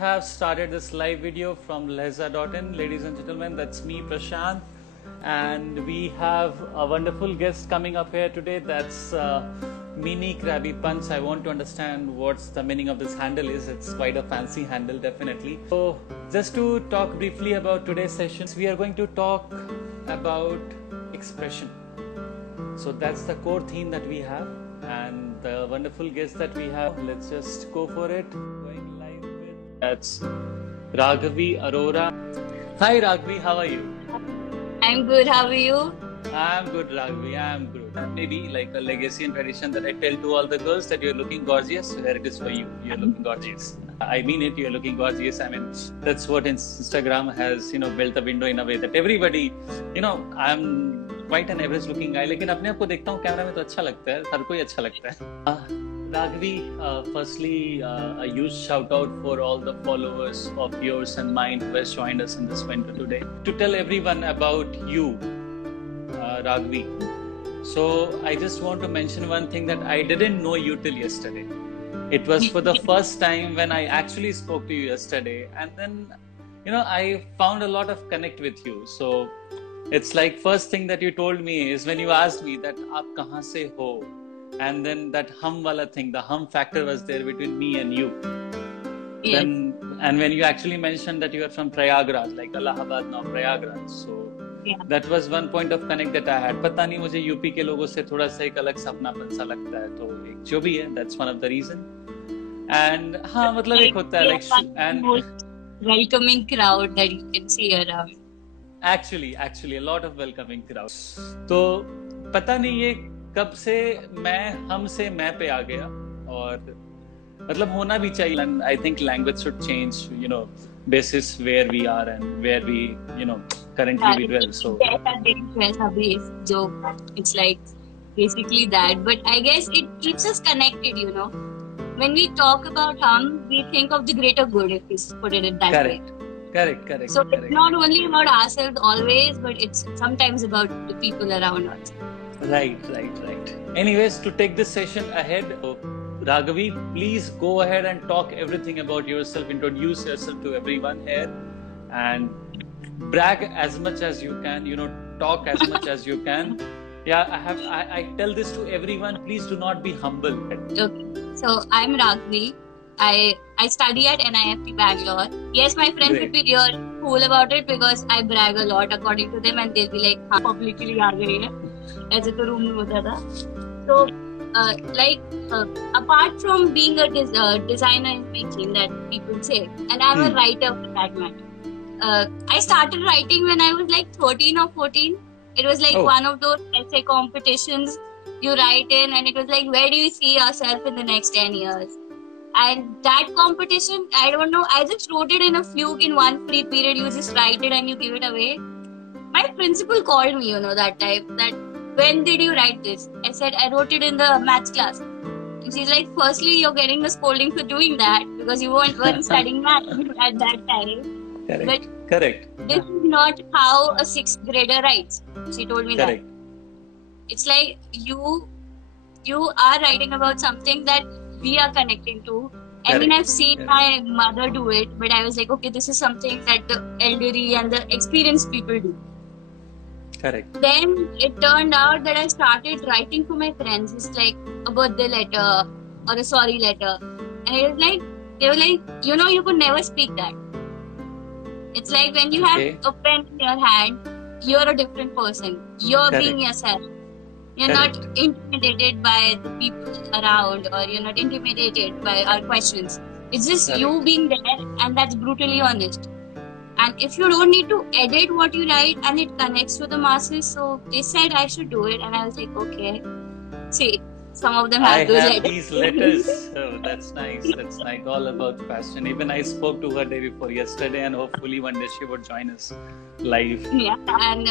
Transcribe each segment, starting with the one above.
have started this live video from Lehza.in. Ladies and gentlemen, that's me, Prashant. And we have a wonderful guest coming up here today. That's Mini Krabby Punch. I want to understand what's the meaning of this handle is. It's quite a fancy handle, definitely. So just to talk briefly about today's sessions, we are going to talk about expression. So that's the core theme that we have. And the wonderful guest that we have, let's just go for it. Going live with, that's Raghavi Arora. Hi Raghavi, how are you? I'm good, how are you? I'm good, Raghavi, I'm good. Maybe like a legacy and tradition that I tell to all the girls that you're looking gorgeous, so here it is for you. You're looking gorgeous. I mean it, you're looking gorgeous. I mean, that's what Instagram has, built a window in a way that everybody, I'm quite an average looking guy, लेकिन अपने आप को देखता हूँ camera में तो अच्छा लगता है, हर कोई अच्छा लगता है. Raghavi, firstly, a huge shout out for all the followers of yours and mine who has joined us in this window today. To tell everyone about you, Raghavi. So I just want to mention one thing that I didn't know you till yesterday. It was for the first time when I actually spoke to you yesterday, and then I found a lot of connect with you. So it's like first thing that you told me is when you asked me that aap kahan se ho, and then that hum wala thing, the hum factor was there between me and you. Yes. And when you actually mentioned that you are from Prayagraj, like Allahabad now Prayagraj, so yeah, that was one point of connect that I had. पता नहीं मुझे UP के लोगों से थोड़ा सा एक अलग सपनापन सा लगता है, तो एक जो भी है, that's one of the reason. And हाँ मतलब एक होता है like and welcoming crowd that you can see around. Actually a lot of welcoming crowd. तो पता नहीं ये कब से मैं हम से मैं पे आ गया, और मतलब होना भी चाहिए. I think language should change, basis where we are and where we, currently we dwell. So it's like basically that, but I guess it keeps us connected. When we talk about hum, we think of the greater good, if we put it in that way. Correct. So it's not only about ourselves always, but it's sometimes about the people around us. Right. Anyways, to take this session ahead, Raghavi, please go ahead and talk everything about yourself, introduce yourself to everyone here, and brag as much as you can, talk as much as you can. Yeah, I tell this to everyone, please do not be humble. Okay, so I'm Raghavi. I study at NIFT Bangalore. Yes, my friends would be real cool about it because I brag a lot according to them, and they'll be like, हाँ publicly आ गई है, ऐसे तो room में होता था. So apart from being a designer in making that people say, and I'm a writer for that matter. I started writing when I was like 13 or 14. It was like one of those essay competitions you write in, and it was like, where do you see yourself in the next 10 years? And that competition, I don't know, I just wrote it in a fluke in one free period. You just write it and you give it away. My principal called me, that time, that when did you write this? I said, I wrote it in the maths class. And she's like, firstly, you're getting the scolding for doing that because you weren't studying maths at that time. Correct. This is not how a 6th grader writes. She told me that. It's like you are writing about something that we are connecting to. I mean, I've seen my mother do it, but I was like, okay, this is something that the elderly and the experienced people do. Correct. Then it turned out that I started writing for my friends. It's like a birthday letter or a sorry letter. And it was like, they were like, you could never speak that. It's like when you have a pen in your hand, you're a different person. You're being yourself. You're not intimidated by the people around, or you're not intimidated by our questions. It's just you being there, and that's brutally honest. And if you don't need to edit what you write and it connects with the masses, so they said I should do it, and I was like, okay. See, some of them have those edits. These letters. Oh, that's nice. All about passion. Even I spoke to her day before yesterday, and hopefully one day she would join us live. Yeah, and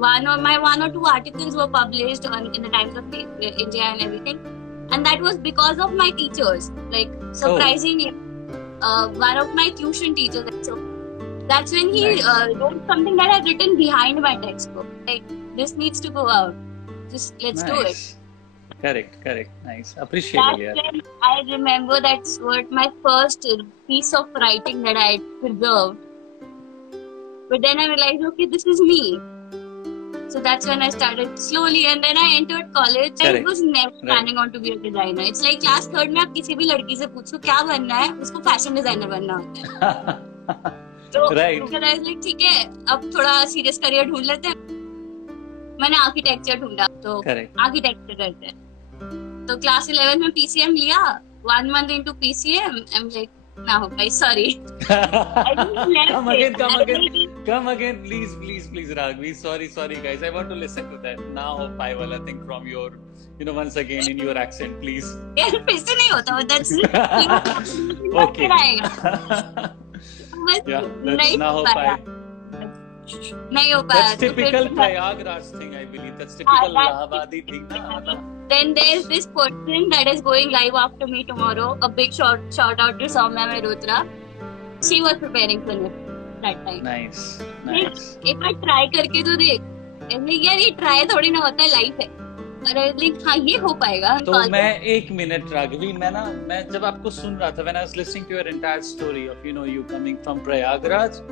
one or two articles were published in the Times of India and everything, and that was because of my teachers. Like surprisingly, one of my tuition teachers. So that's when he wrote something that I've written behind my textbook. Like, this needs to go out. Just let's do it. Correct. Nice. Appreciate it. That's when I remember that's what my first piece of writing that I preserved. But then I realized, okay, this is me. So that's when I started slowly, and then I entered college. I was never planning on to be a designer. It's like class 3rd में आप किसी भी लड़की से पूछो क्या बनना है, उसको फैशन डिजाइनर बनना होता है. तो फिर I was like ठीक है, अब थोड़ा सीरियस करियर ढूंढ लेते हैं. मैंने आर्किटेक्चर ढूंढा, तो आर्किटेक्चर करते हैं. तो क्लास 11 में PCM लिया. 1 month into PCM, I'm like, ना हो भाई, sorry. Come again, please, Raghavi. Sorry, guys. I want to listen to that. ना हो पाए वाला thing from your, once again in your accent, please. यार फिर से नहीं होता वो. That's okay. Yeah, that's ना हो पाए. नहीं हो पाया. That's typical Prayagraj thing, I believe. That's typical Allahabadi thing, ना. Then there's this person that is going live after me tomorrow. A big shout out to Soumya Mehrotra. She was preparing for it that time. Nice. एक बार try करके तो देख. यार ये try थोड़ी ना होता है, life है. अरे हाँ ये हो पाएगा. तो मैं 1 minute राघवी, मैं जब आपको सुन रहा था, when I was listening to your entire story of you coming from Prayagraj,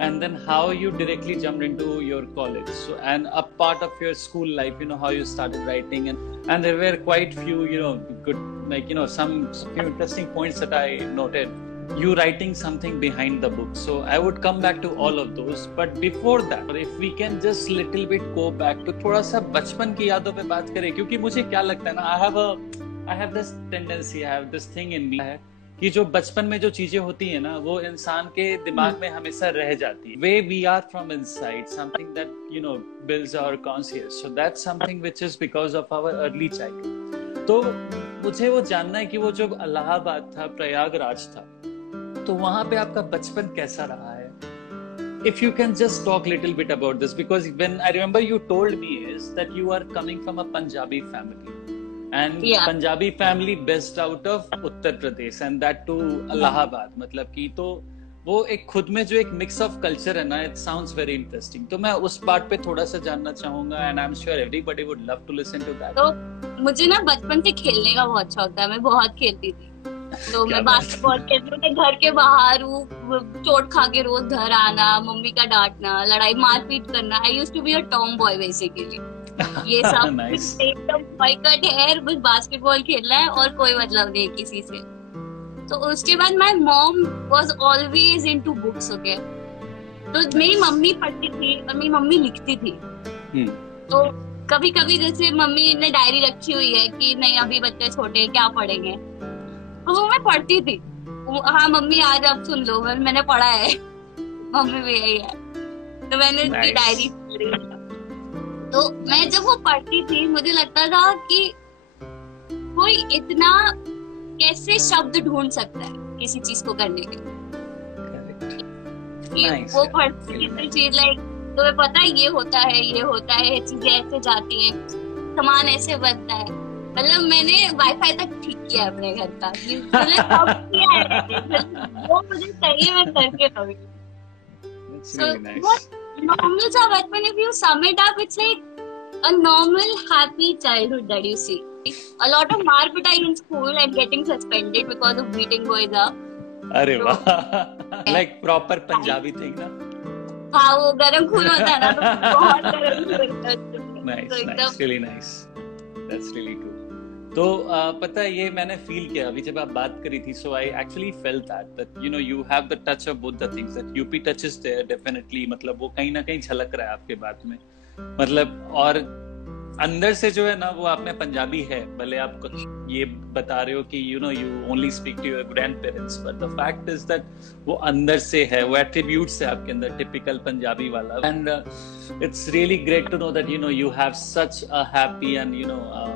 and then how you directly jumped into your college, so, and a part of your school life, how you started writing, and there were quite few good, like some few interesting points that I noted. You writing something behind the book, so I would come back to all of those, but before that, if we can just little bit go back to थोड़ा सा बचपन की यादों पे बात करें, क्योंकि मुझे क्या लगता है ना, I have this tendency, I have this thing in me है कि जो बचपन में जो चीजें होती है ना, वो इंसान के दिमाग में हमेशा रह जाती है. Way we are from inside, something that builds our conscious. So that's something which is because of our early childhood. तो मुझे वो जानना है कि वो जो इलाहाबाद था, प्रयागराज था, तो वहाँ पे आपका बचपन कैसा रहा है? If you can just talk little bit about this, because when I remember you told me is that you are coming from a Punjabi family. And Punjabi family based out of Uttar Pradesh, and that to Allahabad. मतलब कि तो वो एक खुद में जो एक mix of culture है ना, it sounds very interesting. तो मैं उस part पे थोड़ा सा जानना चाहूँगा, and I'm sure everybody would love to listen to that. तो मुझे ना बचपन से खेलने का बहुत शौक था. मैं बहुत खेलती थी. तो मैं बास्केटबॉल खेलती थी, घर के बाहर चोट खा के रोज घर आना, मम्मी का डांटना, लड़ाई मारपीट करना. I used to be a tomboy basically. ये सब एकदम बॉयकट है, बस बास्केटबॉल खेलना है और कोई मतलब नहीं किसी से. तो उसके बाद my mom was always into books. Okay, तो मेरी मम्मी पढ़ती थी और मेरी मम्मी लिखती थी. तो कभी कभी जैसे मम्मी ने डायरी रखी हुई है कि नहीं अभी बच्चे छोटे हैं, क्या पढ़ेंगे, तो वो मैं पढ़ती थी. हाँ मम्मी आज आप सुन लो, मैंने पढ़ा है, मम्मी भी यही है. तो मैंने उसकी डायरी पढ़ी. तो मैं जब वो पढ़ती थी, मुझे लगता था कि कोई इतना कैसे शब्द ढूंढ सकता है किसी चीज को करने के लिए. वो पढ़ती थी चीज लाइक, तुम्हें पता है ये होता है, चीजें ऐसे जाती हैं, सामान ऐसे बनता है. मतलब मैंने वाईफाई तक ठीक किया अपने घर का, वो मुझे सही में करके रही. Normal सा बचपन, if you sum it up, it's like a normal happy childhood that you see. A lot of marpitai in school and getting suspended because of beating boys up. अरे वाह, like proper Punjabi thing ना? हाँ वो गरम खून होता है ना, तो बहुत गरम खून होता है. Nice, really nice. That's really cool. तो पता है ये मैंने फील किया अभी जब आप बात करी थी. So I actually felt that you have the touch of both the things. That UP touch is there definitely. मतलब वो कहीं ना कहीं झलक रहा है आपके बात में. मतलब और अंदर से जो है ना वो आप में पंजाबी है. भले आप कुछ ये बता रहे हो कि you only speak to your grandparents, but the fact is that वो अंदर से है, वो attributes है आपके अंदर typical पंजाबी वाला. And it's really great to know that you have such a happy and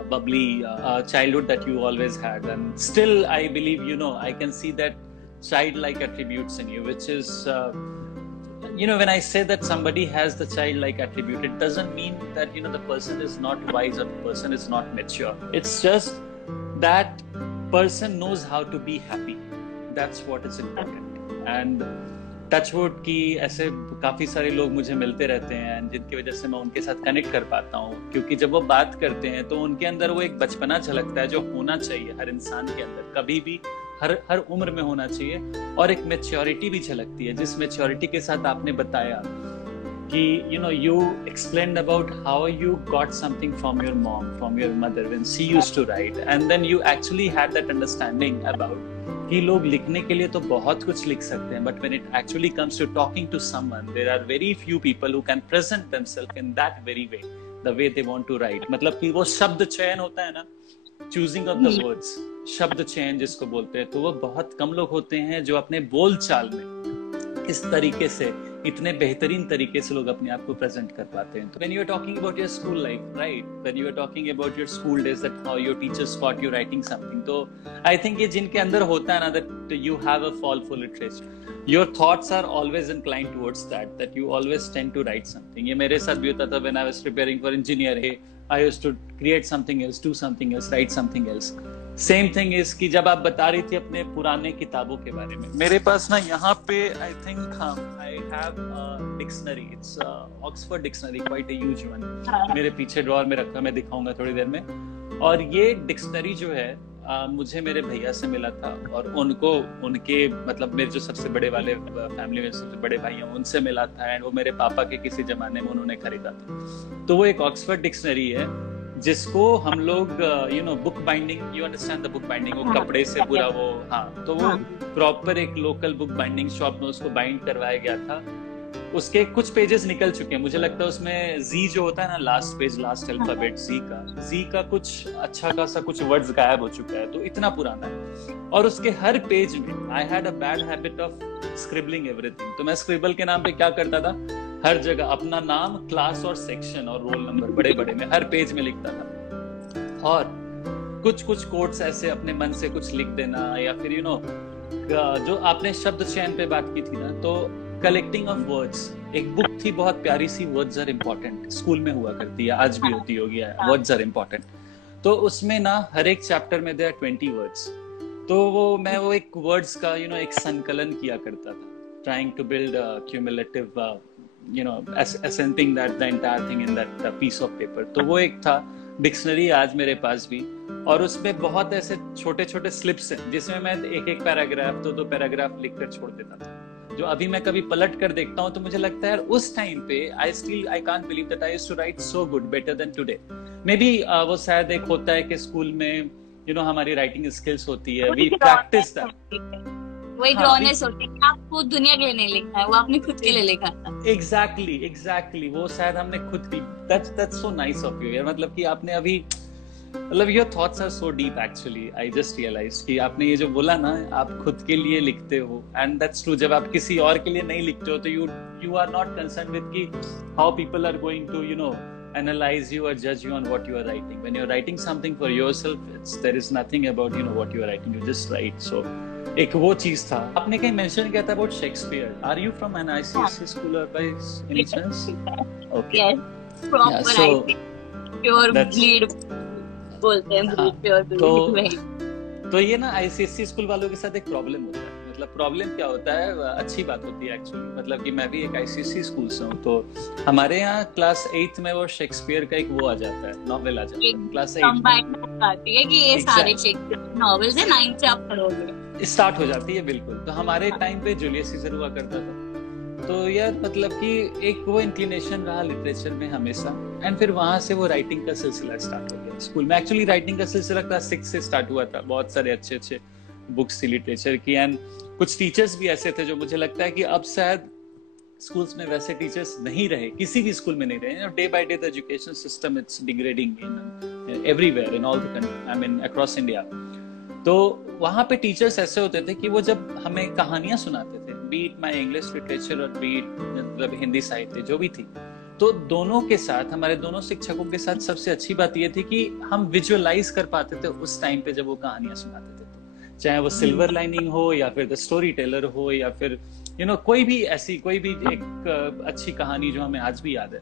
bubbly childhood that you always had, and still I believe I can see that childlike attributes in you, which is when I say that somebody has the childlike attribute, it doesn't mean that the person is not wise or the person is not mature. It's just that person knows how to be happy. That's what is important. And touchwood की ऐसे काफी सारे लोग मुझे मिलते रहते हैं जिनकी वजह से मैं उनके साथ कनेक्ट कर पाता हूँ, क्योंकि जब वो बात करते हैं तो उनके अंदर वो एक बचपना झलकता है जो होना चाहिए हर इंसान के अंदर, कभी भी हर उम्र में होना चाहिए, और एक मैच्योरिटी भी झलकती है, जिस मैच्योरिटी के साथ आपने बताया कि you explained about how you got something from your mom, from your mother when she used to write, and then you actually had that understanding about कि लोग लिखने के लिए तो बहुत कुछ लिख सकते हैं, but when it actually comes to talking to someone, there are very few people who can present themselves in that very way, the way they want to write. मतलब कि वो शब्द चयन होता है ना, choosing of the words, शब्द चयन जिसको बोलते हैं, तो वो बहुत कम लोग होते हैं जो अपने बोल चाल में इस तरीके से, इतने बेहतरीन तरीके से लोग अपने आप को प्रेजेंट कर पाते हैं. तो when you are talking about your school life, right? When you are talking about your school days, that how your teachers taught you writing something, तो I think ये जिनके अंदर होता है ना, that you have a fall for literature, your thoughts are always inclined towards that you always tend to write something. ये मेरे साथ भी होता था when I was preparing for engineering. I used to create something else, do something else, write something else. Same thing is कि जब आप बता रही थी अपने पुराने किताबों के बारे में, मेरे पास ना यहाँ पे I think I have a dictionary. It's Oxford dictionary, quite a huge one. मेरे पीछे ड्रॉअर में रखा, मैं दिखाऊंगा थोड़ी देर में. और ये डिक्शनरी जो है मुझे मेरे भैया से मिला था, और उनको उनके मतलब मेरे जो सबसे बड़े वाले फैमिली में सबसे बड़े भाई हैं उनसे मिला था, एंड वो मेरे पापा के किसी जमाने में उन्होंने खरीदा था. तो वो एक ऑक्सफोर्ड डिक्शनरी है जिसको हम लोग book binding, you understand the book binding, वो कपड़े से पूरा वो, हाँ, तो वो प्रॉपर एक लोकल बुक बाइंडिंग शॉप में उसको बाइंड करवाया गया था. उसके कुछ पेजेस निकल चुके हैं, मुझे लगता है उसमें जी जो होता है ना, लास्ट पेज, लास्ट अल्फाबेट जी का कुछ अच्छा खासा कुछ वर्ड्स गायब हो चुका है, तो इतना पुराना है. और उसके हर पेज में I had a bad habit of scribbling everything. तो मैं स्क्रिबल के नाम पे क्या करता था, हर जगह अपना नाम, क्लास और सेक्शन और रोल नंबर बड़े बड़े में हर पेज में लिखता था, और कुछ कोट्स ऐसे अपने मन से कुछ लिख देना, या फिर जो आपने शब्द चयन पे बात की थी ना, तो कलेक्टिंग ऑफ वर्ड्स, एक बुक थी बहुत प्यारी सी, वर्ड्स आर इम्पोर्टेंट, स्कूल में हुआ करती है, आज भी होती होगी, वर्ड्स आर इम्पोर्टेंट. तो उसमें ना हर एक चैप्टर में देयर 20 वर्ड्स, तो मैं वो एक वर्ड्स का एक संकलन किया करता था, trying to build cumulative assenting that the entire thing in that piece of paper. तो वो एक था डिक्शनरी, आज मेरे पास भी, और उसमें बहुत ऐसे छोटे छोटे स्लिप्स हैं जिसमें मैं एक पैराग्राफ, दो पैराग्राफ लिख कर छोड़ देता था, जो अभी मैं कभी पलट कर देखता हूँ तो मुझे लगता है उस टाइम पे I can't believe that I used to write so good, better than today. Maybe वो शायद एक होता है कि स्कूल में हमारी राइटिंग स्किल्स होती है, we practice that. वो एक रॉनेस होती है, आपको दुनिया के लिए नहीं लिखा है, वो आपने खुद के लिए लिखा था. Exactly. वो शायद हमने खुद की. That's so nice of you यार, मतलब कि आपने अभी, मतलब your thoughts are so deep actually. I just realized कि आपने ये जो बोला ना, आप खुद के लिए लिखते हो, and that's true. जब आप किसी और के लिए नहीं लिखते हो तो you are not concerned with कि how people are going to analyze you or judge you on what you are writing. When you're writing something for yourself, there is nothing about what you are writing. You just write. So एक वो चीज था. आपने कहीं mention किया था about Shakespeare. Are you from an ICSE school or by any chance? Okay. Yes, proper ICSE, pure bleed बोलते हैं, pure bleed. तो ये ना ICSE स्कूल वालों के साथ एक प्रॉब्लम होता है. मतलब प्रॉब्लम क्या होता है, अच्छी बात होती है एक्चुअली. मतलब कि मैं भी एक ICSE स्कूल से हूँ, तो हमारे यहाँ क्लास 8 में वो शेक्सपियर का एक वो आ जाता है, नॉवेल आ जाता है क्लास 8 में, आती है कि ये सारे शेक्सपियर नॉवेल्स हैं, 9 से आप पढ़ोगे, स्टार्ट हो जाती है. बिल्कुल. तो हमारे टाइम पे जूलियस सीजर हुआ करता था. तो यार मतलब कि एक वो इंक्लिनेशन रहा लिटरेचर में हमेशा, एंड फिर वहां से वो राइटिंग का सिलसिला स्टार्ट हो गया. स्कूल में एक्चुअली राइटिंग का सिलसिला क्लास 6 से स्टार्ट हुआ था. बहुत सारे अच्छे बुक्स थी लिटरेचर की, एंड कुछ टीचर्स भी ऐसे थे जो मुझे लगता है कि अब शायद स्कूल्स में वैसे टीचर्स नहीं रहे, किसी भी स्कूल में नहीं रहे. Day by day the education system it's degrading in everywhere, in all the country, I mean across India. तो वहां पे टीचर्स ऐसे होते थे कि वो जब हमें कहानियां सुनाते थे, बीट माय इंग्लिश लिटरेचर और बीट मतलब हिंदी साहित्य जो भी थी, तो दोनों के साथ, हमारे दोनों शिक्षकों के साथ सबसे अच्छी बात ये थी कि हम विजुअलाइज कर पाते थे उस टाइम पे जब वो कहानियां सुनाते थे. चाहे वो सिल्वर लाइनिंग हो या फिर द स्टोरी टेलर हो या फिर कोई भी एक अच्छी कहानी जो हमें आज भी याद है,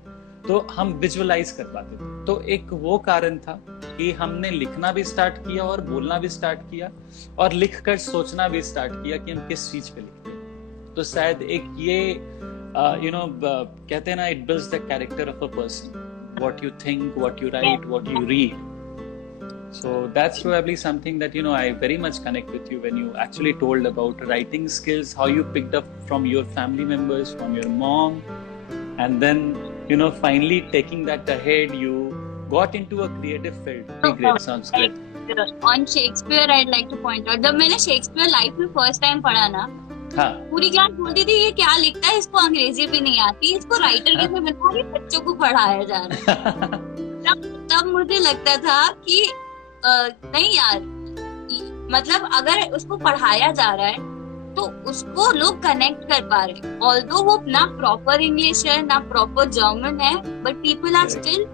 तो हम विजुअलाइज कर पाते थे. तो एक वो कारण था कि हमने लिखना भी स्टार्ट किया और बोलना भी स्टार्ट किया, और लिखकर सोचना भी स्टार्ट किया कि हम किस चीज पे लिखते हैं. तो शायद एक ये कहते हैं ना, it builds the character of a person, what you think, what you write, what you read. So that's probably something that I very much connect with you when you actually told about writing skills, how you picked up from your family members, from your mom, and then finally taking that ahead, you got into a creative field. Very great, sounds great. On Shakespeare, I'd like to point out, जब मैंने Shakespeare life में first time पढ़ा ना, पूरी class बोलती थी ये क्या लिखता है, इसको अंग्रेजी भी नहीं आती, इसको राइटर कैसे बनता है, बच्चों को पढ़ाया जा रहा है। तब मुझे लगता था कि नहीं यार, मतलब अगर उसको पढ़ाया जा रहा है तो उसको लोग कनेक्ट कर पा रहे हैं, ऑल्दो वो ना प्रॉपर इंग्लिश है ना प्रॉपर जर्मन है, but people are still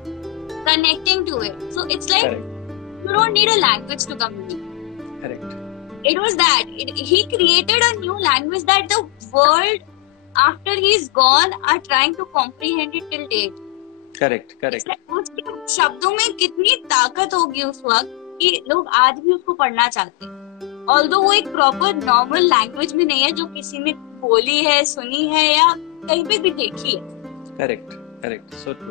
connecting to it. So it's like you don't need a language to communicate. Correct. It was that he created a new language that the world after he's gone are trying to comprehend it till date. Correct, correct. उसके शब्दों में कितनी ताकत होगी उस वक्त कि लोग आज भी उसको पढ़ना चाहते हैं, although वो एक प्रॉपर नॉर्मल लैंग्वेज में नहीं है जो किसी ने बोली है, सुनी है या कहीं पे भी देखी है। Correct, correct, so true.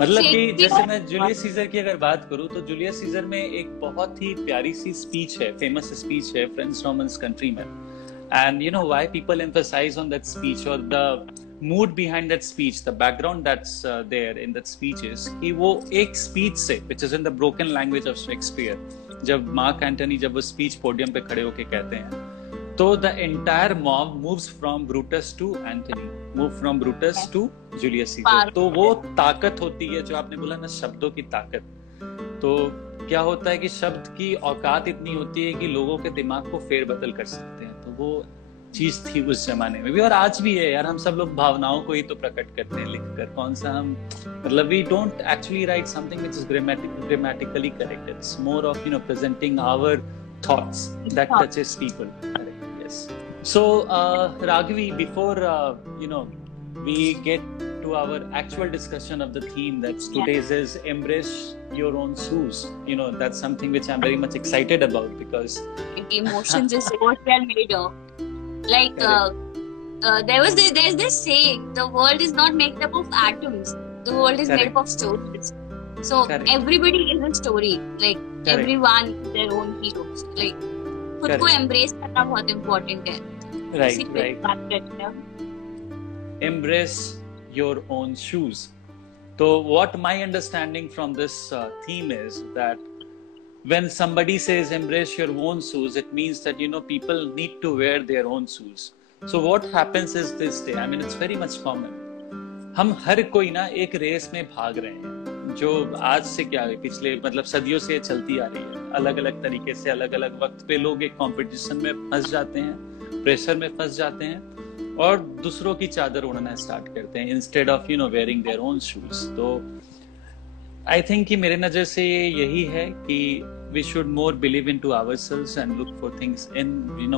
मतलब कि जैसे मैं जूलियस सीजर की अगर बात करूं तो जूलियस सीजर में एक बहुत ही प्यारी सी स्पीच है, फेमस स्पीच है, friends Romans countrymen, and you know why people emphasise on that speech और the mood behind that speech, the background that's there in that speech is कि वो एक स्पीच से, which is in the broken language of Shakespeare, जब Mark Antony जब वो speech podium पे खड़े होके कहते हैं तो the entire mob moves from Brutus to Antony, move from Brutus to Julius Caesar. तो वो ताकत होती है जो आपने बोला ना, शब्दों की ताकत। तो क्या होता है कि शब्द की औकात इतनी होती है कि लोगों के दिमाग को फेरबदल कर सकते हैं। तो वो चीज थी उस जमाने में भी और आज भी है यार। हम सब लोग भावनाओं को ही तो प्रकट करते हैं लिखकर, कौन सा हम, मतलब we don't actually write something which is grammatically correct, it's more of presenting our thoughts that touches people. So Raghavi, before we get to our actual discussion of the theme that's today's is embrace your own shoes, that's something which I'm very much excited about because emotions is what we are made of. Like there's this saying, the world is not made up of atoms, the world is made up of stories. So everybody is a story, like everyone is their own heroes. Like खुद को embrace करना बहुत important है। Right. Embrace your own shoes. So what my understanding from this theme is that when somebody says embrace your own shoes, it means that people need to wear their own shoes. So what happens is this day, I mean it's very much common, हम हर कोई ना एक race में भाग रहे हैं जो आज से क्या है, पिछले मतलब सदियों से चलती आ रही है। अलग अलग तरीके से अलग अलग वक्त पे लोग एक कंपटीशन में फंस जाते हैं, प्रेशर में फंस जाते हैं और दूसरों की चादर उड़ना स्टार्ट करते हैं instead of wearing their own shoes. तो आई थिंक कि मेरे नजर से यही है कि we should more believe into ourselves and look for things in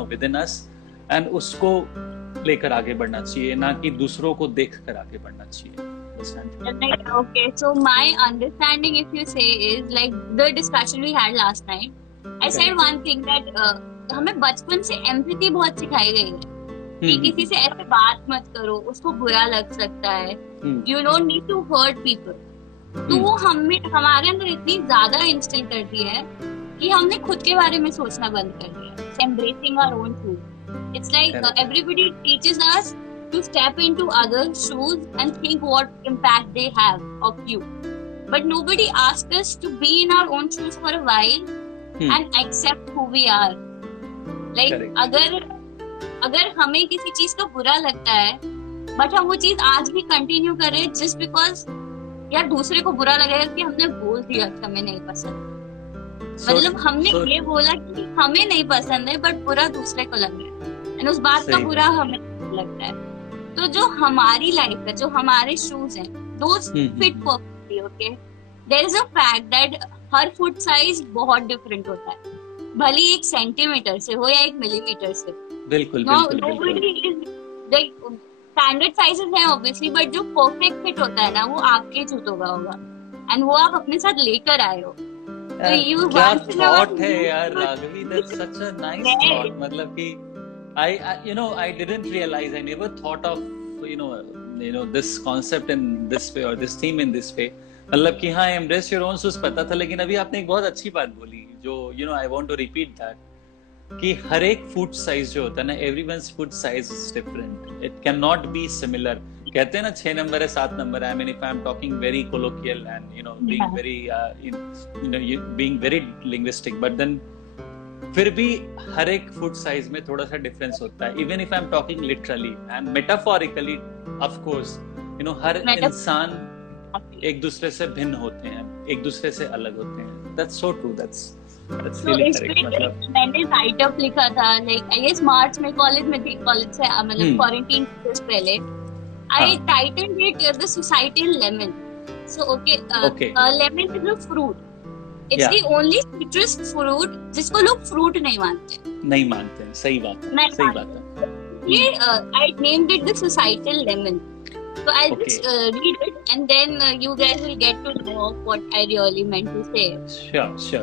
within us, and उसको लेकर आगे बढ़ना चाहिए, ना कि दूसरों को देखकर आगे बढ़ना चाहिए। Okay, so my understanding, if you say, is like the discussion we had last night. I said one thing that हमें बचपन से एम्पैथी बहुत सिखाई गई है कि किसी से ऐसे बात मत करो, उसको बुरा लग सकता है, you don't need to hurt people. तो वो हमारे अंदर इतनी ज्यादा इंस्टिल कर दी है कि हमने खुद के बारे में सोचना बंद कर दिया। Embracing our own shoes, it's like everybody teaches us to step into others' shoes and think what impact they have of you, but nobody asks us to be in our own shoes for a while and accept who we are. Like अगर हमें किसी चीज का बुरा लगता है but हम वो चीज आज भी कंटिन्यू करें just because यार दूसरे को बुरा लगेगा कि हमने बोल दिया कि हमें नहीं पसंद, मतलब हमने ये बोला कि हमें नहीं पसंद है बट बुरा दूसरे को लग रहा है and उस बात का बुरा हमें लगता है। तो जो हमारी लाइफ है, जो हमारे शूज हैं, those fit perfectly, okay? There is a fact that her foot size बहुत डिफरेंट होता है, भले 1 सेंटीमीटर से हो या 1 मिलीमीटर से। बिल्कुल स्टैंडर्ड साइजेस हैं ऑब्वियसली, बट जो परफेक्ट फिट होता है ना वो आपके जूतों का होगा एंड वो आप अपने साथ लेकर आए हो। तो यू क्या थॉट है यार Raghavi, that's such a nice thought. मतलब कि I didn't realize. I never thought of this concept in this way or this theme in this way. मतलब कि हाँ, embrace your own shoes पता था, लेकिन अभी आपने एक बहुत अच्छी बात बोली जो I want to repeat that, कि हर एक फुट साइज जो होता है ना, everyone's foot size is different. It cannot be similar. कहते हैं ना 6 नंबर है 7 नंबर है. I mean, if I'm talking very colloquial and being very being very linguistic, but then फिर भी हर एक फुट साइज में थोड़ा सा डिफरेंस होता है. Even if I am talking literally and metaphorically, of course हर इंसान एक दूसरे से भिन्न होते हैं, एक दूसरे से अलग होते हैं. That's so true. That's really correct. मतलब मैंने राइट अप लिखा था, लाइक आई गेस मार्च में कॉलेज में थी, कॉलेज से मतलब क्वारंटाइन से पहले. I titled it the societal lemon. So okay, lemon is a fruit. It's the only citrus fruit जिसको लोग fruit नहीं मानते. सही बात है. ये I named it the societal lemon. So I'll just read it and then you guys will get to know what I really meant to say. Sure.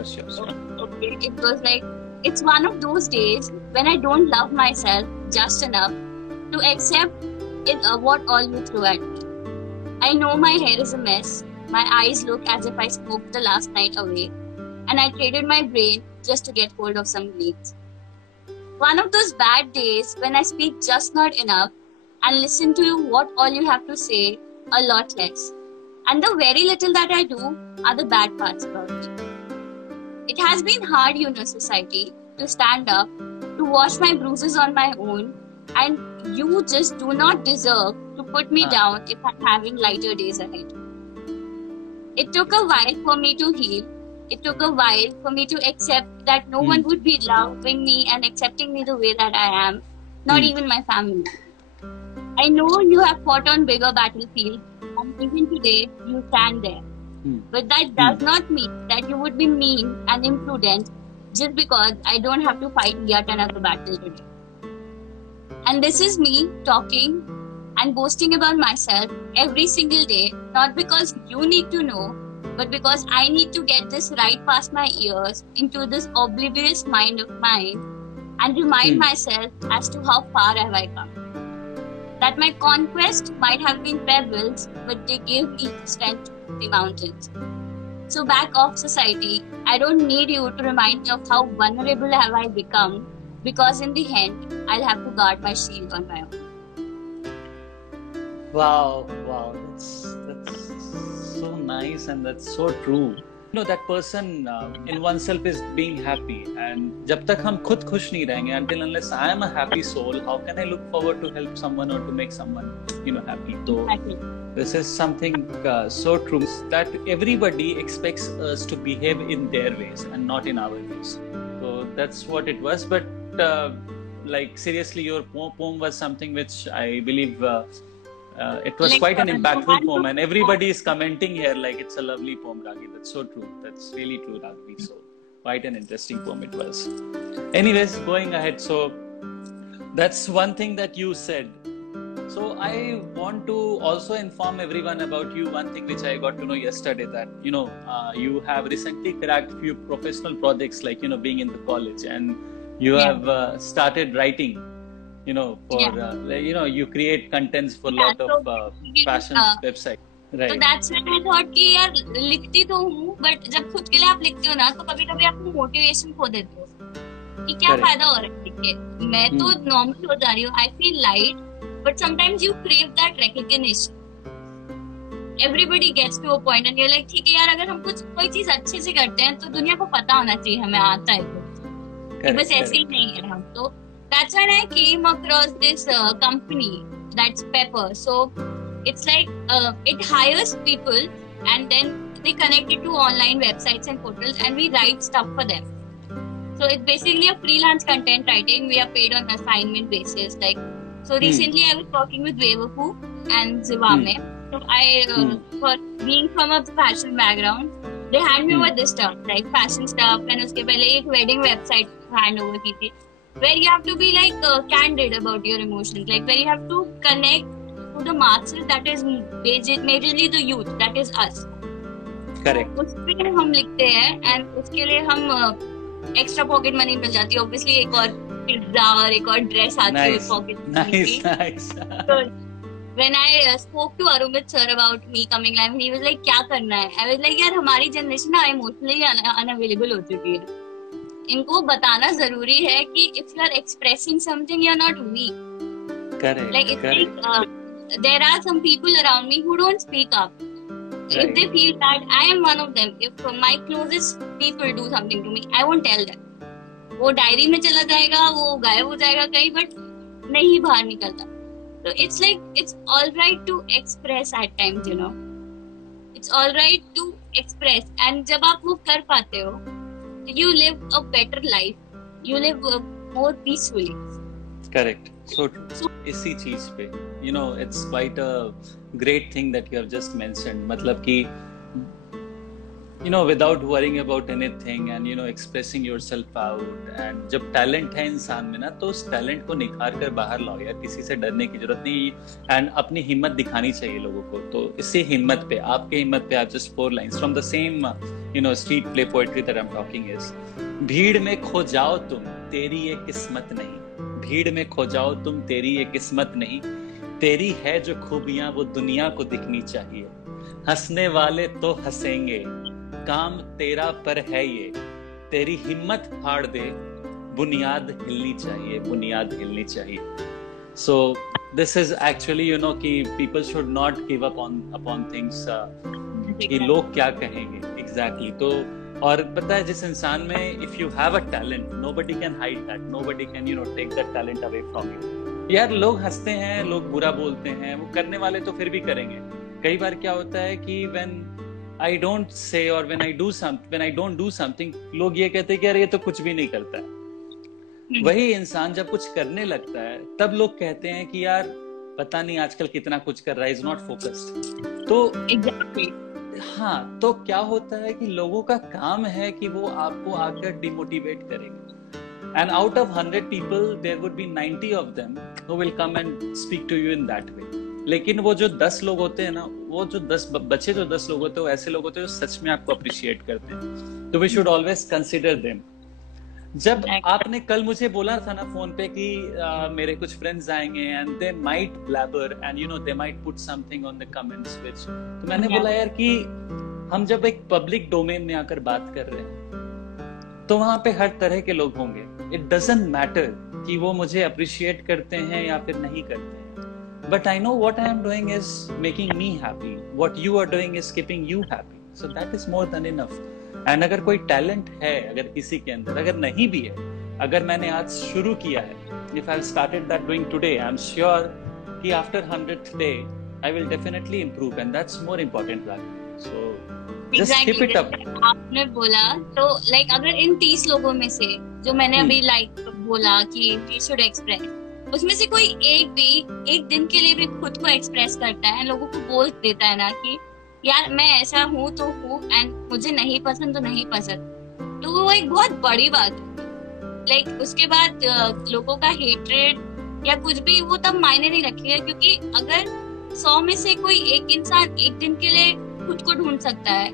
Okay, it was like, it's one of those days when I don't love myself just enough to accept what all you threw at me. I know my hair is a mess. My eyes look as if I smoked the last night away, and I traded my brain just to get hold of some gleams. One of those bad days when I speak just not enough and listen to what all you have to say a lot less. And the very little that I do are the bad parts about it. It has been hard, society, to stand up, to wash my bruises on my own, and you just do not deserve to put me down if I'm having lighter days ahead. It took a while for me to heal. It took a while for me to accept that no one would be loving me and accepting me the way that I am, not even my family. I know you have fought on bigger battlefields, and even today you stand there. But that does not mean that you would be mean and imprudent just because I don't have to fight yet another battle today. And this is me talking and boasting about myself every single day, not because you need to know, but because I need to get this right past my ears into this oblivious mind of mine and remind myself as to how far have I come. That my conquest might have been pebbles, but they gave me strength to the mountains. So back off, society. I don't need you to remind me of how vulnerable have I become, because in the end, I'll have to guard my shield on my own. Wow, that's so nice and that's so true. That person in oneself is being happy, and जब तक हम खुद खुश नहीं रहेंगे, until unless I am a happy soul, how can I look forward to help someone or to make someone happy? So this is something so true, that everybody expects us to behave in their ways and not in our ways. So that's what it was. But like seriously, your poem was something which I believe it was quite an impactful poem, and everybody is commenting here like it's a lovely poem, Raghi. That's so true. That's really true, Raghi. So quite an interesting poem it was. Anyways, going ahead. So that's one thing that you said. So I want to also inform everyone about you. One thing which I got to know yesterday, that you have recently cracked few professional projects, like being in the college, and you have started writing. You create contents for lot of fashion website, right? So that's when I thought कि यार लिखती तो हूँ, but जब खुद के लिए आप लिखते हो ना, तो कभी-कभी आपको मोटिवेशन खो देते हो कि क्या फायदा हो रहा है लिख के. मैं तो नॉर्मल हो जा रही हूँ. I feel light, but sometimes you crave that recognition. Everybody gets to a point and you're like, ठीक है यार, अगर हम कोई चीज अच्छे से करते हैं तो दुनिया को पता होना चाहिए हमें आता है. बस ऐसे ही नहीं है हम तो. That's when I came across this company, that's Pepper. So it's like it hires people and then they connect it to online websites and portals, and we write stuff for them. So it's basically a freelance content writing. We are paid on assignment basis. So recently I was working with Wevaku and Zivame. So for being from a fashion background, they hand me over this stuff, like fashion stuff, and उसके पहले एक wedding website hand over की थी, where you have to be like candid about your emotions, like where you have to connect to the masses, that is majorly the youth, that is us. Correct. उसपे हम लिखते हैं, and उसके लिए हम extra pocket money मिल जाती है, obviously एक और पिज्जा और एक और ड्रेस आती है पॉकेट नाइस तो when I spoke to Arumit sir about me coming live, he was like, क्या करना है? I was like, यार हमारी जनरेशन ना इमोशनली अनअवेलेबल हो चुकी है. इनको बताना जरूरी है कि if you are expressing something, you are not weak. Correct. Like it's like there are some people around me who don't speak up. Right. If they feel that, I am one of them. If my closest people do something to me, I won't tell them. वो diary में चला जाएगा, वो गायब हो जाएगा कहीं, but नहीं बाहर निकलता. So it's like, it's all right to express at times, you know. It's all right to express. And जब आप वो कर पाते हो, you live a better life. You live more peacefully. Correct. So इसी चीज पे, you know, it's quite a great thing that you have just mentioned. मतलब कि you know, without worrying about anything and you know expressing yourself out, and जब talent है इंसान में ना, तो उस talent को निखार कर बाहर लाओ यार. किसी से डरने की जरूरत नहीं, and अपनी हिम्मत दिखानी चाहिए लोगों को. तो इसी हिम्मत पे, आपके हिम्मत पे, आप just 4 lines from the same you know street play poetry that I'm talking is: भीड़ में खो जाओ तुम, तेरी ये किस्मत नहीं. भीड़ में खो जाओ तुम, तेरी ये किस्मत नहीं. तेरी है जो खूबियां वो दुनिया को दिखनी चाहिए. हंसने वाले तो हंसेंगे, काम तेरा पर है ये. तेरी हिम्मत फाड़ दे, बुनियाद हिलनी चाहिए, बुनियाद हिलनी चाहिए. So this is actually, you know, कि people should not give up upon things कि लोग क्या कहेंगे. Exactly. तो और पता है जिस इंसान में if you have a talent, nobody can hide that, nobody can you know take that talent away from you. यार लोग हंसते हैं, लोग बुरा बोलते हैं, वो करने वाले तो फिर भी करेंगे. कई बार क्या होता है कि when I don't say or when I don't do something, लोग ये कहते हैं कि यार ये तो कुछ भी नहीं करता है. वही इंसान जब कुछ करने लगता है, तब लोग कहते हैं कि यार पता नहीं आजकल कितना कुछ कर रहा है, is not focused. तो exactly. हाँ, तो क्या होता है कि लोगों का काम है कि वो आपको आकर डिमोटिवेट करेंगे. And out of 100 people, there would be 90 of them who will come and speak to you in that way. लेकिन वो जो 10 लोग होते हैं ना, वो जो 10 बचे जो 10 लोग होते हैं, वो ऐसे लोग होते हैं जो सच में आपको अप्रिशिएट करते हैं. तो we should always consider them. जब आपने कल मुझे बोला था ना फोन पे कि मेरे कुछ फ्रेंड्स आएंगे and they might blabber and you no they might put something on the comments which, तो मैंने बोला यार कि हम जब एक पब्लिक डोमेन में आकर बात कर रहे हैं तो वहां पे हर तरह के लोग होंगे. इट डजंट मैटर कि वो मुझे अप्रिशिएट करते हैं या फिर नहीं करते हैं. But I know what I am doing is making me happy. What you are doing is keeping you happy. So that is more than enough. And अगर कोई talent है, अगर किसी के अंदर, अगर नहीं भी है, अगर मैंने आज शुरू किया है, if I've started that doing today, I'm sure कि after 100th day, I will definitely improve, and that's more important, right? So just keep it up. आपने बोला तो like अगर इन 30 लोगों में से जो मैंने अभी like बोला कि we should express, उसमें से कोई एक भी एक दिन के लिए भी खुद को एक्सप्रेस करता है, लोगों को बोल देता है ना कि यार मैं ऐसा हूँ तो हूँ एंड मुझे नहीं पसंद तो नहीं पसंद, तो वो एक बहुत बड़ी बात है. लाइक उसके बाद लोगों का हेट्रेड या कुछ भी वो तब मायने नहीं रखेगा, क्योंकि अगर 100 में से कोई एक इंसान एक दिन के लिए खुद को ढूंढ सकता है,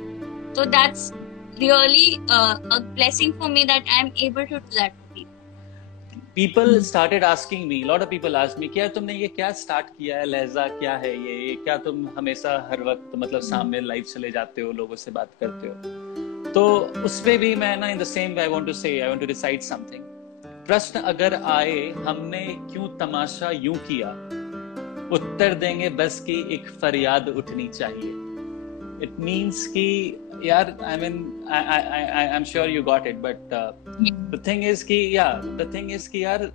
तो that's really a blessing for me that I am able to do that. People started asking me, a lot of people asked me, क्या तुमने ये क्या स्टार्ट किया है, लहजा क्या है ये क्या तुम हमेशा हर वक्त मतलब सामने लाइव चले जाते हो, लोगों से बात करते हो. तो उस पे भी मैं ना in the same way I want to recite something. प्रश्न अगर आए हमने क्यों तमाशा यूं किया, उत्तर देंगे बस कि एक फरियाद उठनी चाहिए. It means कि यार I mean I'm sure you got it, but the thing is कि यार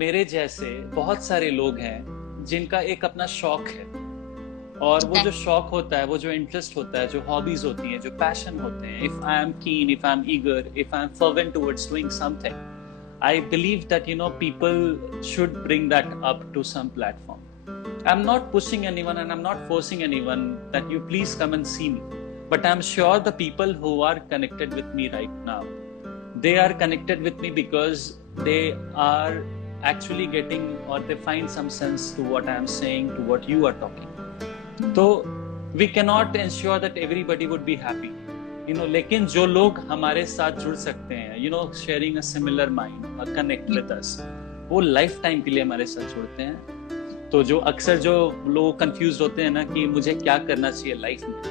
मेरे जैसे बहुत सारे लोग हैं जिनका एक अपना शौक है, और वो जो शौक होता है, वो जो इंटरेस्ट होता है, जो हॉबीज होती हैं, जो पैशन होते हैं, if I am keen, if I am eager, if I am fervent towards doing something, I believe that you know people should bring that up to some platform. I'm not pushing anyone and I'm not forcing anyone that you please come and see me. But I'm sure the people who are connected with me right now, they are connected with me because they are actually getting or they find some sense to what I am saying, to what you are talking. So we cannot ensure that everybody would be happy. You know, लेकिन जो लोग हमारे साथ जुड़ सकते हैं, sharing a similar mind, a connect with us, वो life time के लिए हमारे साथ जुड़ते हैं. तो जो अक्सर जो लोग कंफ्यूज होते हैं ना कि मुझे क्या करना चाहिए लाइफ में,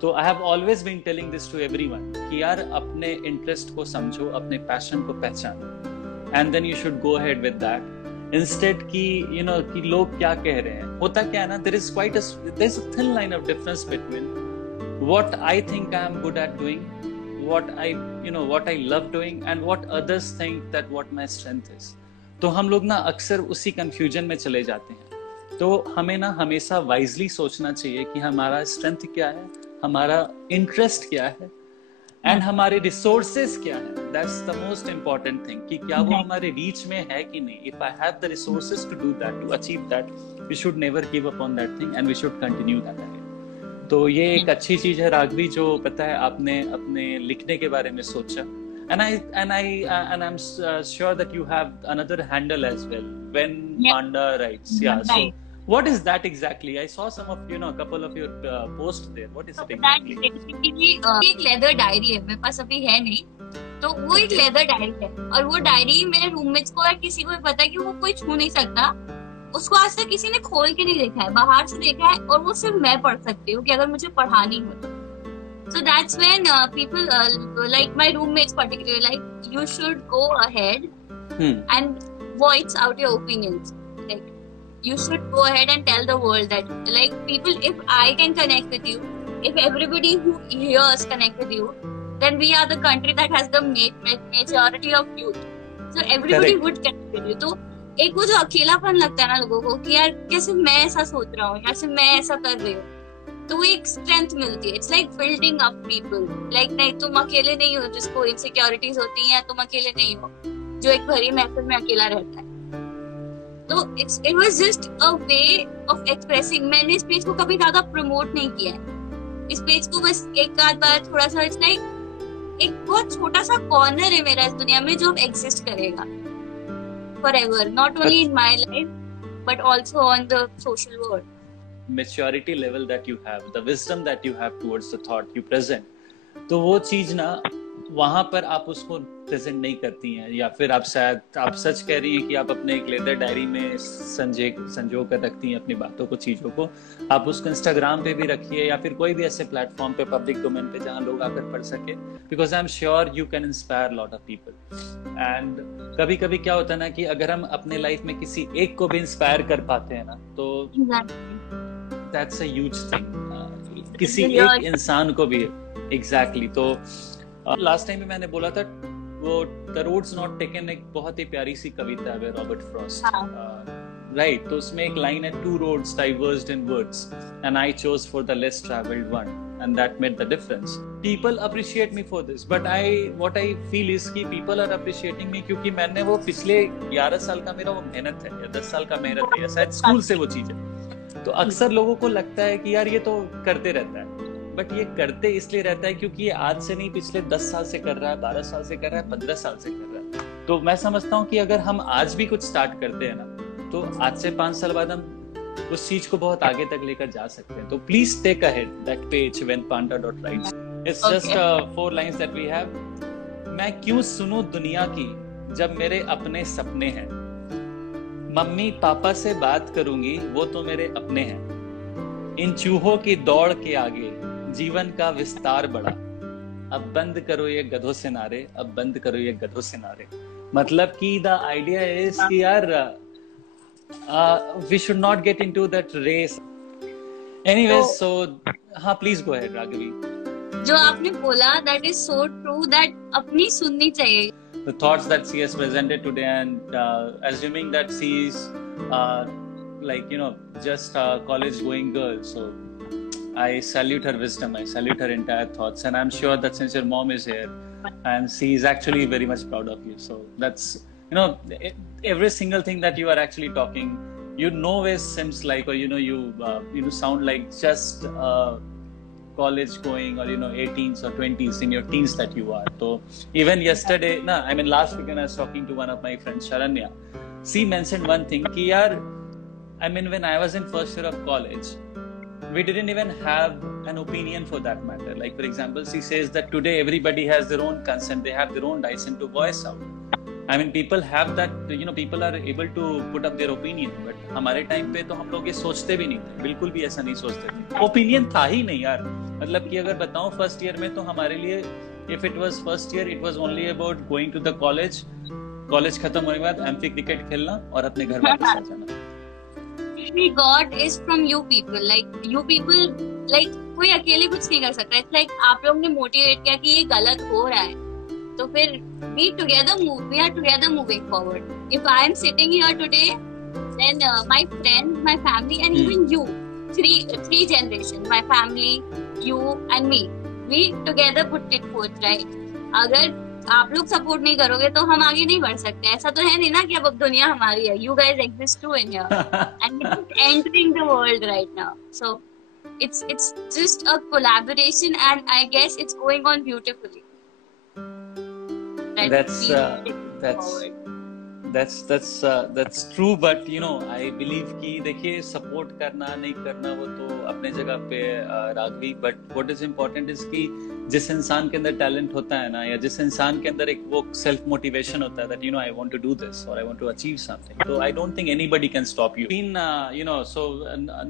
तो I have always been telling this to everyone कि यार अपने इंटरेस्ट को समझो, अपने पैशन को पहचानो, and then you should go ahead with that. Instead कि कि लोग क्या कह रहे हैं. होता क्या है ना, there is a thin line of difference between what I think I am good at doing, what I love doing, and what others think that what my strength is. तो हम लोग ना अक्सर उसी कंफ्यूजन में चले जाते हैं. तो हमें ना हमेशा वाइजली सोचना चाहिए कि हमारा स्ट्रेंथ क्या है, हमारा इंटरेस्ट क्या है, एंड हमारे रिसोर्सेज क्या है. That's the most important thing कि क्या वो हमारे रीच में है कि नहीं. If I have the resources to do that, to achieve that, we should never give up on that thing and we should continue that. तो ये एक अच्छी चीज है राघवी, जो पता है आपने अपने लिखने के बारे में सोचा. And I'm sure that you have another handle as well, When Panda Writes. Yeah. So what is that exactly? I saw some of a couple of your posts there. What is it exactly? एक leather diary है, मेरे पास अभी है नहीं. तो वो एक leather diary है, और वो डायरी मेरे रूममेट्स को या किसी को भी पता है कि वो कोई छू नहीं सकता. उसको आज तक किसी ने खोल के नहीं देखा है, बाहर से देखा है, और वो सिर्फ मैं पढ़ सकती हूँ कि अगर मुझे पढ़ानी हो. So that's when people like my roommates particularly, like, you should go ahead and voice out your opinions. Like, you should go ahead and tell the world that, like, people, if I can connect with you, if everybody who hears connect with you, then we are the country that has the majority of youth. So everybody would connect with you. तो एक वो जो अकेलापन लगता है ना लोगों को कि यार कैसे मैं ऐसा सोच रहा हूँ, या फिर मैं ऐसा कर रही हूँ, तो वो एक स्ट्रेंथ मिलती है. It's like building up people. Like नहीं, तुम अकेले नहीं हो जिसको इनसिक्योरिटीज होती हैं, तुम अकेले नहीं हो जो एक भरी महफिल में अकेला रहता है. तो it was just a way of expressing. मैंने इस पेज को कभी ज्यादा प्रमोट नहीं किया है. इस पेज को बस एक आध बार थोड़ा सा, इट्स लाइक एक बहुत छोटा सा कॉर्नर है मेरा इस दुनिया में जो एग्जिस्ट करेगा forever, not only in my life but also on the social world. Maturity level that you have, the wisdom that you have towards the thought you present, तो वो चीज ना वहां पर आप उसको प्रेजेंट नहीं करती हैं, या फिर आप शायद आप सच कह रही हैं कि आप अपने एक लेदर डायरी में संजो कर रखती हैं अपनी बातों को, चीजों को. आप उसको इंस्टाग्राम पे भी रखिए, या फिर कोई भी ऐसे प्लेटफॉर्म पे, पब्लिक डोमेन पे, जहां लोग आकर पढ़ सके, because I am sure you can inspire lot of people. And कभी कभी क्या होता है ना कि अगर हम अपने लाइफ में किसी एक को भी इंस्पायर कर पाते हैं ना, तो दैट्स अ ह्यूज थिंग. किसी एक इंसान को भी. एग्जैक्टली. तो लास्ट टाइम भी मैंने बोला था, वो द रोड्स नॉट टेकन एक बहुत ही प्यारी सी कविता है रॉबर्ट फ्रॉस्ट, राइट. तो उसमें एक लाइन है, two roads diverged in words and I chose for the less travelled one and that made the difference. People appreciate me for this, but what I feel is कि people are appreciating me क्योंकि मैंने वो पिछले 11 साल का मेरा वो मेहनत है, या 10 साल का मेहनत है, या शायद स्कूल से वो चीज है. तो अक्सर लोगों को लगता है कि यार ये तो करते रहता है, बट ये करते इसलिए रहता है क्योंकि ये आज से नहीं, पिछले 10 साल से कर रहा है, 12 साल से कर रहा है, 15 साल से कर रहा है. तो मैं समझता हूँ कि अगर हम आज भी कुछ स्टार्ट करते हैं ना, तो आज से 5 साल बाद हम उस चीज को बहुत आगे तक लेकर जा सकते हैं. तो please take ahead that page whenpanda.writes. It's just 4 lines that we have. मैं क्यों सुनूं दुनिया की जब मेरे अपने सपने हैं, मम्मी पापा से बात करूंगी वो तो मेरे अपने हैं, इन चूहों की दौड़ के आगे जीवन का विस्तार बढ़ा, अब बंद करो ये गधों से नारे, अब बंद करो ये गधों से नारे. मतलब कि द आइडिया इज कि यार we should not get into that race. Anyways, so हाँ, please go ahead, Raghavi. जो आपने बोला, that is so true, that अपनी सुननी चाहिए. The thoughts that she has presented today, and assuming that she is like just a college going girl, so I salute her wisdom, I salute her entire thoughts, and I'm sure that since your mom is here and she is actually very much proud of you, so that's every single thing that you are actually talking, always seems like, or you sound like just college going, or 18s or 20s, in your teens that you are. So even yesterday, last week when I was talking to one of my friends, Sharanya, she mentioned one thing ki yaar, when I was in first year of college, we didn't even have an opinion for that matter. Like for example, she says that today everybody has their own consent, they have their own license to voice out. I mean, people have that, you know, people are able to put up their opinion. But हमारे time पे तो हम लोग ये सोचते भी नहीं थे, बिल्कुल भी ऐसा नहीं सोचते थे. ओपिनियन था ही नहीं यार. मतलब कि अगर बताऊं फर्स्ट ईयर में तो हमारे लिए, if it was first year, it was only about going to the college. College खत्म होने के बाद एम्फी क्रिकेट खेलना और अपने घर वापस आ जाना. God is from you people. Like you people, like कोई अकेले कुछ नहीं कर सकता. It's like आप लोग ने मोटिवेट किया कि ये गलत हो रहा है, तो फिर we are together moving forward. If I am sitting here today, then my friends, my family, and even you, three generations, my family, you and me, we together put it forth, right? अगर आप लोग support नहीं करोगे तो हम आगे नहीं बढ़ सकते. ऐसा तो है नहीं ना कि अब दुनिया हमारी है. You guys exist too in here, and it's entering the world right now. So it's just a collaboration, and I guess it's going on beautifully. That's true, but you know, I believe कि देखिए support करना नहीं करना वो तो अपने जगह पे Raghavi, but what is important is कि जिस इंसान के अंदर टैलेंट होता है ना, या जिस इंसान के अंदर एक वो सेल्फ मोटिवेशन होता है that you know I want to do this or I want to achieve something, so I don't think anybody can stop you. You know, so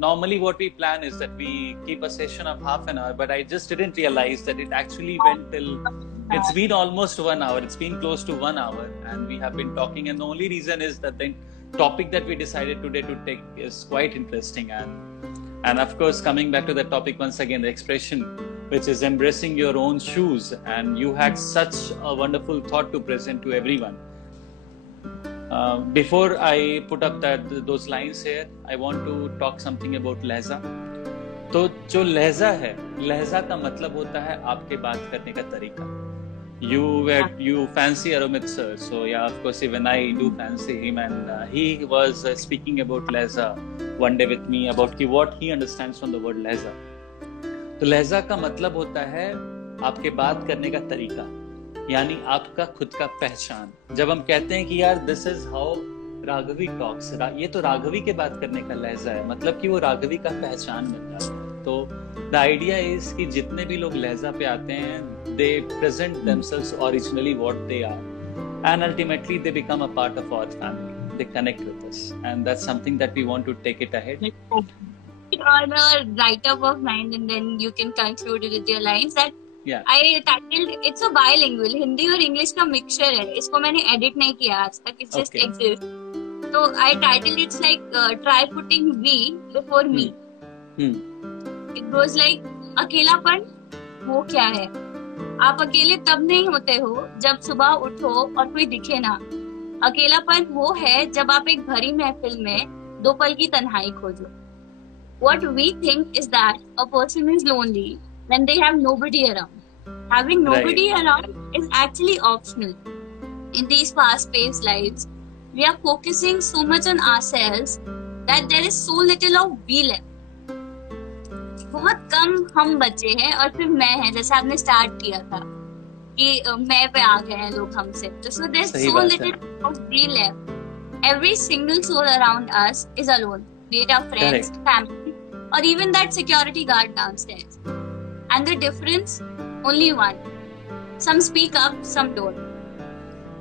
normally what we plan is that we keep a session of half an hour, but I just didn't realize that it actually went till. It's been almost 1 hour. It's been close to 1 hour, and we have been talking. And the only reason is that the topic that we decided today to take is quite interesting. And of course, coming back to the topic once again, the expression, which is embracing your own shoes. And you had such a wonderful thought to present to everyone. Before I put up those lines here, I want to talk something about लहजा. तो जो लहजा है, लहजा का मतलब होता है आपके बात करने का तरीका. You fancy Arumit sir, so yeah, of course even I do fancy him, and he was speaking about लहजा one day with me about कि what he understands from the word लहजा. तो लहजा का मतलब होता है आपके बात करने का तरीका, यानी आपका खुद का पहचान. जब हम कहते हैं कि यार this is how Raghavi talks, ये तो राघवी के बात करने का लहजा है, मतलब कि वो राघवी का पहचान बन जाता है. तो द आइडिया इज कि जितने भी लोग लहजा पे आते हैं, they present themselves originally what they are, and ultimately they become a part of our family. They connect with us, and that's something that we want to take it ahead. On a write-up of mine, and then you can conclude it with your lines that I titled, it's a bilingual, Hindi और English का mixture है. इसको मैंने edit नहीं किया आज तक, it just exists. So I titled it's like try putting we before me. It goes like अकेलापन वो क्या है? आप अकेले तब नहीं होते हो जब सुबह उठो और कोई दिखे ना. अकेलापन वो है जब आप एक भरी महफिल में दो पल की तन्हाई खोजो. What we think is that a person is lonely when they have nobody around. Having nobody around is actually optional. In these fast-paced lives, we are focusing so much on ourselves that there is so little of we left. बहुत कम हम बचे हैं और फिर मैं है, जैसे आपने स्टार्ट किया था कि मैं पे आ गए हैं लोग हमसे. तो so there's so little of we left. Every single soul around us is alone. Be it our friends, family, or even that security guard downstairs. And the difference, only one. Some speak up, some don't.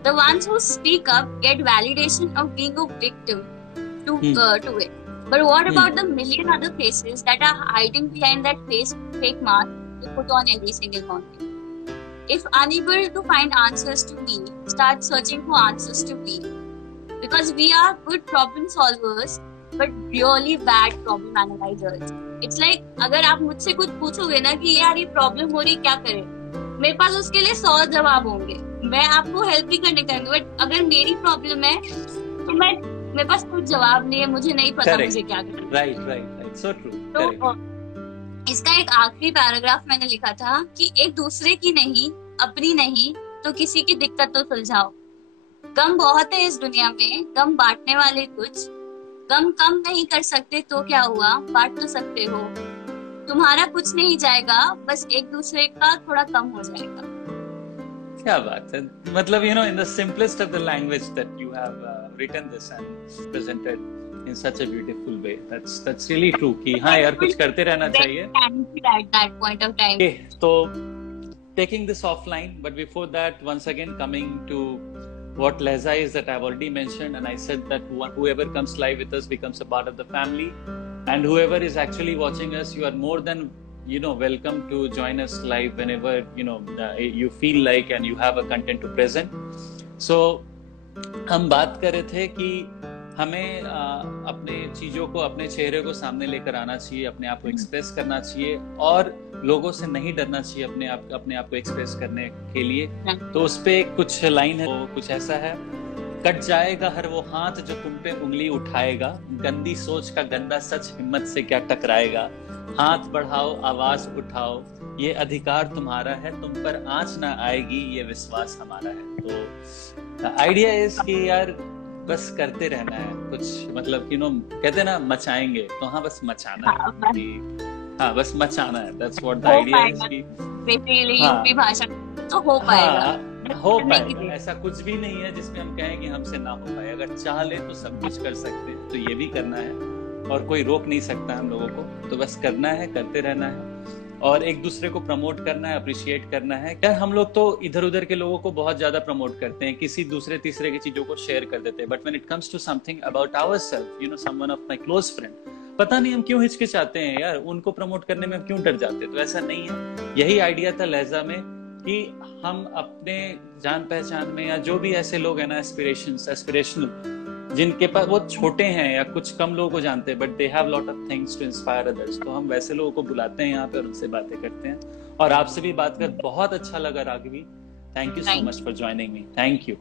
The ones who speak up get validation of being a victim to it. But what about the million other faces that are hiding behind that fake mask you put on every single morning? If unable to find answers to me, start searching for answers to we. Because we are good problem solvers, but really bad problem analyzers. It's like अगर आप मुझसे कुछ पूछोगे ना कि यार ये problem हो रही क्या करें, मेरे पास उसके लिए 100 जवाब होंगे. मैं आपको हेल्प भी करने करूंगी, बट अगर मेरी प्रॉब्लम है तो मेरे पास कुछ जवाब नहीं है, मुझे नहीं पता मुझे क्या करना. Right, so true. तो इसका एक आखिरी पैराग्राफ मैंने लिखा था कि एक दूसरे की नहीं, अपनी नहीं तो किसी की दिक्कत तो सुलझाओ. गम बहुत है इस दुनिया में, गम बांटने वाले कुछ. गम कम नहीं कर सकते तो क्या हुआ, बांट तो सकते हो. तुम्हारा कुछ नहीं जाएगा, बस एक दूसरे का थोड़ा कम हो जाएगा. क्या बात है. मतलब in the simplest of the language that you have written this and presented in such a beautiful way. That's really true कि हाँ यार कुछ करते रहना चाहिए. At that point of time. Okay, so taking this offline, but before that, once again coming to what Lehza is that I've already mentioned, and I said that whoever comes live with us becomes a part of the family, and whoever is actually watching us, you are more than welcome to join us live whenever you feel like and you have a content to present. So हम बात कर रहे थे कि हमें अपने चीजों को, अपने चेहरे को सामने लेकर आना चाहिए, अपने आप को एक्सप्रेस करना चाहिए और लोगों से नहीं डरना चाहिए अपने आप को एक्सप्रेस करने के लिए. तो उस पे कुछ लाइन है, वो कुछ ऐसा है: कट जाएगा हर वो हाथ जो तुम पे उंगली उठाएगा, गंदी सोच का गंदा सच हिम्मत से क्या टकराएगा, हाथ बढ़ाओ आवाज उठाओ, ये अधिकार तुम्हारा है, तुम पर आंच ना आएगी, ये विश्वास हमारा है. तो आइडिया इज कि यार बस करते रहना है कुछ, मतलब कहते हैं ना मचाएंगे, तो हाँ बस मचाना है. हाँ बस मचाना है. That's what the idea is कि बेसिकली यूपी भाषा तो हो पाएगा. हो पाएगा. ऐसा कुछ भी नहीं है जिसमें हम कहें कि हमसे ना हो पाए. अगर चाह ले तो सब कुछ कर सकते हैं. तो ये भी करना है और कोई रोक नहीं सकता हम लोगों को. तो बस करना है, करते रहना है और एक दूसरे को प्रमोट करना है, अप्रिशिएट करना है. यार हम लोग तो इधर उधर के लोगों को बहुत ज्यादा प्रमोट करते हैं, किसी दूसरे तीसरे की चीजों को शेयर कर देते हैं. But when it comes to something about ourself, someone of my close friend, पता नहीं हम क्यों हिचकिचाते हैं यार, उनको प्रमोट करने में हम क्यों डर जाते हैं. तो ऐसा नहीं है. यही आइडिया था लहजा में कि हम अपने जान पहचान में या जो भी ऐसे लोग हैं ना एस्पिरेशनल, जिनके पास वो छोटे हैं या कुछ कम लोगों को जानते हैं but they have lot of things to inspire others, तो हम वैसे लोगों को बुलाते हैं यहाँ पे और उनसे बातें करते हैं. और आपसे भी बात कर बहुत अच्छा लगा Raghavi. Thank you so much for joining me. Thank you.